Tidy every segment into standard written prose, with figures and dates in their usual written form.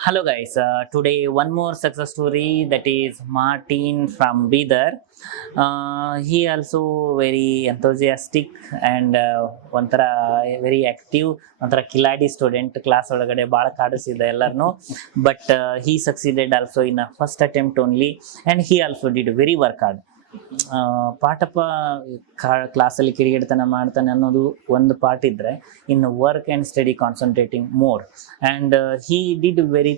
Hello guys, today one more success story, that is Martin from Bidar. He also very enthusiastic and ಒಂಥರ very active, ಒಂಥರ Kiladi student. Class ಒಳಗಡೆ ಭಾಳ ಕಾಡಿಸಿದ ಎಲ್ಲರನ್ನು, but he succeeded also in a first attempt only, and he also did very work hard. ಪಾಠಪ್ಪ ಕ್ಲಾಸಲ್ಲಿ ಕಿರಿಗಿಡ್ತನ ಮಾಡ್ತಾನೆ ಅನ್ನೋದು ಒಂದು part ಇದ್ದರೆ, ಇನ್ನು work and study concentrating more, and he did very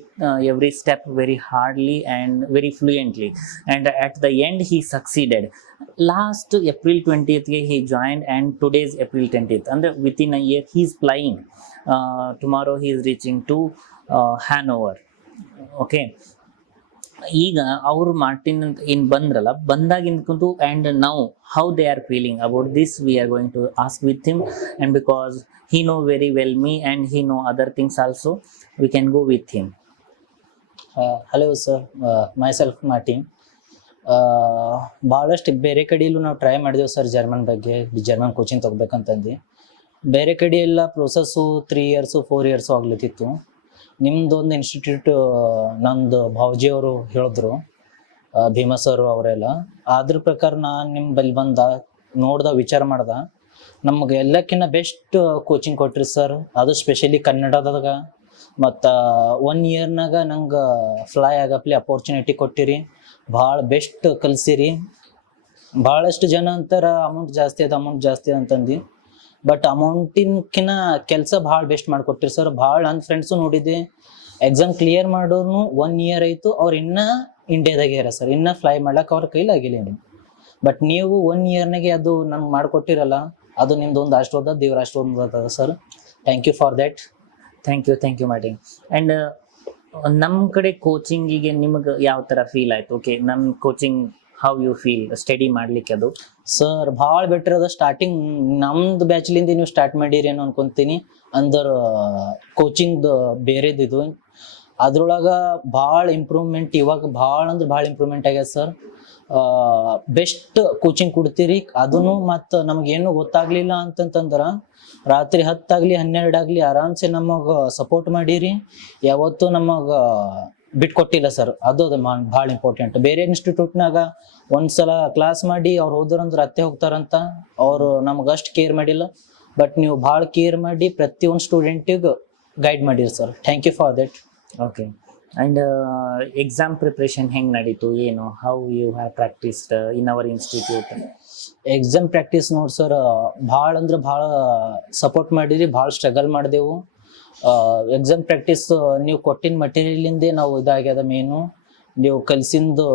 every step very hardly and very fluently, and at the end he succeeded. Last April 20th he joined, and today's April 20th, and within a year he is flying. Tomorrow he is reaching to Hanover. Okay, ಈಗ ಅವರು Martin ಇನ್ ಬಂದ್ರಲ್ಲ, ಬಂದಾಗಿಂದು and now how they are feeling about this, we are going to ask with him, and because he know very well me and he know other things also, we can go with him. Hello sir, myself Martin. ಭಾಳಷ್ಟು ಬೇರೆ ಕಡೆಯಲ್ಲೂ ನಾವು try ಮಾಡಿದೆವು sir, German coaching ತೊಗೋಬೇಕಂತಂದು. ಬೇರೆ ಕಡೆ ಎಲ್ಲ process 3 years 4 years ಆಗ್ಲತ್ತಿತ್ತು. ನಿಮ್ಮದೊಂದು institute ನಂದು ಭಾವಜಿಯವರು ಹೇಳಿದ್ರು, ಭೀಮಾ ಸರ್ ಅವರೆಲ್ಲ. ಅದ್ರ ಪ್ರಕಾರ ನಾನು ನಿಮ್ಮ ಬಳಿ ನೋಡ್ದ ವಿಚಾರ ಮಾಡ್ದೆ. ನಮ್ಗೆ ಎಲ್ಲಕ್ಕಿಂತ ಬೆಸ್ಟ್ ಕೋಚಿಂಗ್ ಕೊಟ್ರಿ ಸರ್, ಅದು ಸ್ಪೆಷಲಿ ಕನ್ನಡದಾಗ. ಮತ್ತು 1 ಇಯರ್ನಾಗ ನಂಗೆ ಫ್ಲೈ ಆಗಪ್ಲಿ ಅಪರ್ಚುನಿಟಿ ಕೊಟ್ಟಿರಿ, ಭಾಳ ಬೆಸ್ಟ್ ಕಲಿಸಿರಿ. ಭಾಳಷ್ಟು ಜನ ಅಂತಾರ ಅಮೌಂಟ್ ಜಾಸ್ತಿ ಅಂತಂದು, ಬಟ್ ಅಮೌಂಟಿನ್ಕಿನ್ನ ಕೆಲಸ ಭಾಳ ಬೆಸ್ಟ್ ಮಾಡಿಕೊಟ್ಟಿರಿ ಸರ್. ಭಾಳ ನನ್ನ ಫ್ರೆಂಡ್ಸು ನೋಡಿದ್ದೆ, ಎಕ್ಸಾಮ್ ಕ್ಲಿಯರ್ ಮಾಡೋರು 1 ಇಯರ್ ಆಯಿತು, ಅವ್ರು ಇನ್ನೂ ಇಂಡಿಯಾದಾಗೆ ಇರ ಸರ್, ಇನ್ನೂ ಫ್ಲೈ ಮಾಡ್ಲಿಕ್ಕೆ ಅವ್ರ ಕೈಲಿ ಆಗಿಲ್ಲ. ಬಟ್ ನೀವು 1 ಇಯರ್ನಾಗೆ ಅದು ನಮ್ಗೆ ಮಾಡಿಕೊಟ್ಟಿರಲ್ಲ, ಅದು ನಿಮ್ದು ಒಂದು ಆಶೀರ್ವಾದ, ದೇವ್ರ ಆಶೀರ್ವಾದ sir. Thank you for that. Thank you Martin. And ನಮ್ಮ ಕಡೆ ಕೋಚಿಂಗಿಗೆ ನಿಮಗೆ ಯಾವ ಥರ ಫೀಲ್ ಆಯಿತು? ಓಕೆ, ನಮ್ಮ coaching how you feel study ಮಾಡ್ಲಿಕ್ಕೆ? ಅದು ಸರ್ ಭಾಳ ಬೆಟರ್ ಅದ. ಸ್ಟಾರ್ಟಿಂಗ್ ನಮ್ದು ಬ್ಯಾಚ್ಲಿಂದ ನೀವು ಸ್ಟಾರ್ಟ್ ಮಾಡಿರಿ ಏನೋ ಅನ್ಕೊಂತೀನಿ, ಅಂದ್ರೆ ಕೋಚಿಂಗ್ದು ಬೇರೆದಿದು. ಅದ್ರೊಳಗೆ ಭಾಳ ಇಂಪ್ರೂವ್ಮೆಂಟ್, ಇವಾಗ ಭಾಳ ಅಂದ್ರೆ ಭಾಳ ಇಂಪ್ರೂವ್ಮೆಂಟ್ ಆಗ್ಯದ ಸರ್. ಬೆಸ್ಟ್ ಕೋಚಿಂಗ್ ಕೊಡ್ತೀರಿ. ಅದನ್ನು ಮತ್ತು ನಮಗೇನು ಗೊತ್ತಾಗ್ಲಿಲ್ಲ ಅಂತಂತಂದ್ರೆ ರಾತ್ರಿ 10 ಆಗಲಿ 12 ಆಗಲಿ ಆರಾಮ್ಸೆ ನಮಗೆ ಸಪೋರ್ಟ್ ಮಾಡಿರಿ, ಯಾವತ್ತೂ ನಮಗೆ ಬಿಟ್ಕೊಟ್ಟಿಲ್ಲ ಸರ್. ಅದು ಭಾಳ ಇಂಪಾರ್ಟೆಂಟ್. ಬೇರೆ ಇನ್ಸ್ಟಿಟ್ಯೂಟ್ನಾಗ ಒಂದ್ಸಲ ಕ್ಲಾಸ್ ಮಾಡಿ ಅವ್ರು ಹೋದ್ರಂದ್ರೆ ಅತ್ತೆ ಹೋಗ್ತಾರಂತ, ಅವರು ನಮ್ಗೆ ಅಷ್ಟು ಕೇರ್ ಮಾಡಿಲ್ಲ. ಬಟ್ ನೀವು ಭಾಳ ಕೇರ್ ಮಾಡಿ ಪ್ರತಿಯೊಂದು ಸ್ಟೂಡೆಂಟಿಗೆ ಗೈಡ್ ಮಾಡಿರಿ sir. Thank you for that. Okay, and exam preparation ಹೆಂಗೆ ನಡೀತು, ಏನು, how you have practised in our institute? Exam practice ನೋಡಿ ಸರ್, ಭಾಳ ಅಂದ್ರೆ ಭಾಳ ಸಪೋರ್ಟ್ ಮಾಡಿರಿ, ಭಾಳ ಸ್ಟ್ರಗಲ್ ಮಾಡಿದೆವು. ಎಕ್ಸಾಮ್ ಪ್ರಾಕ್ಟೀಸ್ ನೀವು ಕೊಟ್ಟಿನ ಮಟೀರಿಯಲಿಂದೇ ನಾವು ಇದಾಗ್ಯದ. ಮೇನು ನೀವು ಕಲಿಸಿಂದು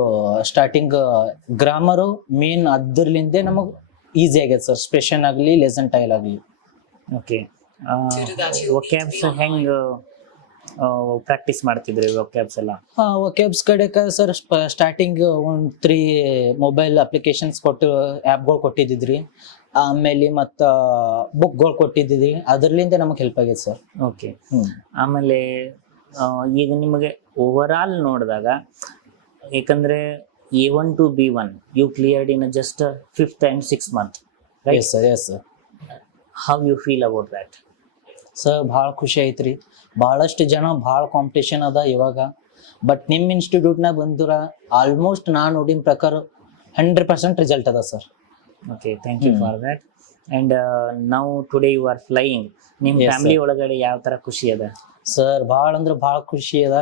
ಸ್ಟಾರ್ಟಿಂಗ್ ಗ್ರಾಮರು ಮೇನ್, ಅದರ್ಲಿಂದೇ ನಮಗೆ ಈಸಿ ಆಗ್ಯದ ಸರ್. ಸ್ಪೆಷನ್ ಆಗಲಿ ಲೆಸನ್ ಟೈಲ್ ಆಗಲಿ. ಓಕೆ, ವೊಕ್ಯಾಬ್ಸ್ ಹೆಂಗೆ ಪ್ರಾಕ್ಟೀಸ್ ಮಾಡ್ತಿದ್ರಿ? ವೊಕ್ಯಾಬ್ಸ್ ಎಲ್ಲ ವೊಕ್ಯಾಬ್ಸ್ ಕಡೆಗೆ ಸರ್ ಸ್ಟಾರ್ಟಿಂಗ್ ಒಂದು 3 ಮೊಬೈಲ್ ಅಪ್ಲಿಕೇಶನ್ಸ್ ಆ್ಯಪ್ಗಳು ಕೊಟ್ಟಿದ್ದಿದ್ರಿ, ಆಮೇಲೆ ಮತ್ತು ಬುಕ್ಗಳು ಕೊಟ್ಟಿದ್ದಿದ್ರಿ. ಅದರ್ಲಿಂದ ನಮಗೆ ಹೆಲ್ಪ್ ಆಗಿದೆ ಸರ್. ಓಕೆ, ಆಮೇಲೆ ಈಗ ನಿಮಗೆ ಓವರ್ ಆಲ್ ನೋಡಿದಾಗ, ಏಕೆಂದರೆ A1 to B1 you cleared in just 5th and 6th month, right? Yes sir, yes sir. How you feel about that? Sir ಭಾಳ ಖುಷಿ ಐತ್ರಿ. ಭಾಳಷ್ಟು ಜನ, ಭಾಳ ಕಾಂಪಿಟೇಷನ್ ಅದ ಇವಾಗ. ಬಟ್ ನಿಮ್ಮ ಇನ್ಸ್ಟಿಟ್ಯೂಟ್ನಾಗ ಬಂದಿರ ಆಲ್ಮೋಸ್ಟ್ ನಾನು ನೋಡಿನ ಪ್ರಕಾರ 100% ರಿಸಲ್ಟ್ ಅದ sir. Okay, thank you for that. And ನಾವು ಟುಡೇ ಯು ಆರ್ ಫ್ಲೈಯಿಂಗ್. ನಿಮ್ಮ ಫ್ಯಾಮಿಲಿ ಒಳಗಡೆ ಯಾವ ಥರ ಖುಷಿ ಅದ? ಸರ್ ಭಾಳ ಅಂದ್ರೆ ಭಾಳ ಖುಷಿ ಅದ.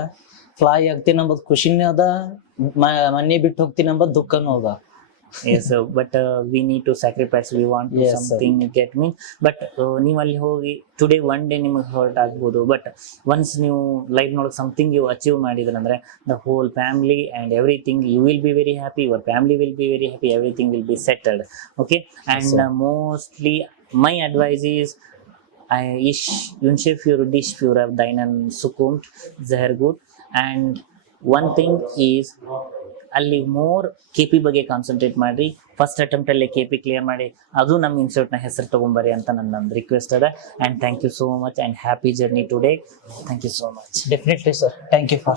ಫ್ಲೈ ಆಗ್ತೀನಿ ಅಂಬೋದು ಖುಷಿನೇ ಅದ, ಮನೆ ಬಿಟ್ಟು ಹೋಗ್ತೀನಿ ಅಂಬೋದು ದುಃಖನೂ ಅದ. Yes, but we need to sacrifice, we want to Yes, something sir. Get me, but ನೀವು ಅಲ್ಲಿ ಹೋಗಿ ಟುಡೇ ಒನ್ ಡೇ ನಿಮಗೆ ಹರ್ಟ್ ಆಗ್ಬೋದು, ಬಟ್ ಒನ್ಸ್ ನೀವು ಲೈಫ್ನೊಳಗೆ ಸಮಥಿಂಗ್ ಯು ಅಚೀವ್ ಮಾಡಿದ್ರಂದ್ರೆ the whole family and everything, you will be very happy, your family will be very happy, everything will be settled. Okay, and mostly my advice is, Unschef your dish führer deinen Zukunft sehr gut, and one thing is ಅಲ್ಲಿ more KP ಬಗ್ಗೆ concentrate ಮಾಡಿ. First ಅಟೆಂಪ್ಟಲ್ಲಿ KP clear ಮಾಡಿ, ಅದು ನಮ್ಮ ಇನ್ಸ್ಟಿಟ್ಯೂಟ್ನ ಹೆಸರು ತೊಗೊಂಬರಿ ಅಂತ ನನ್ನೊಂದು request ಅದ. And thank you so much and happy journey today. Thank you so much. Definitely sir, thank you for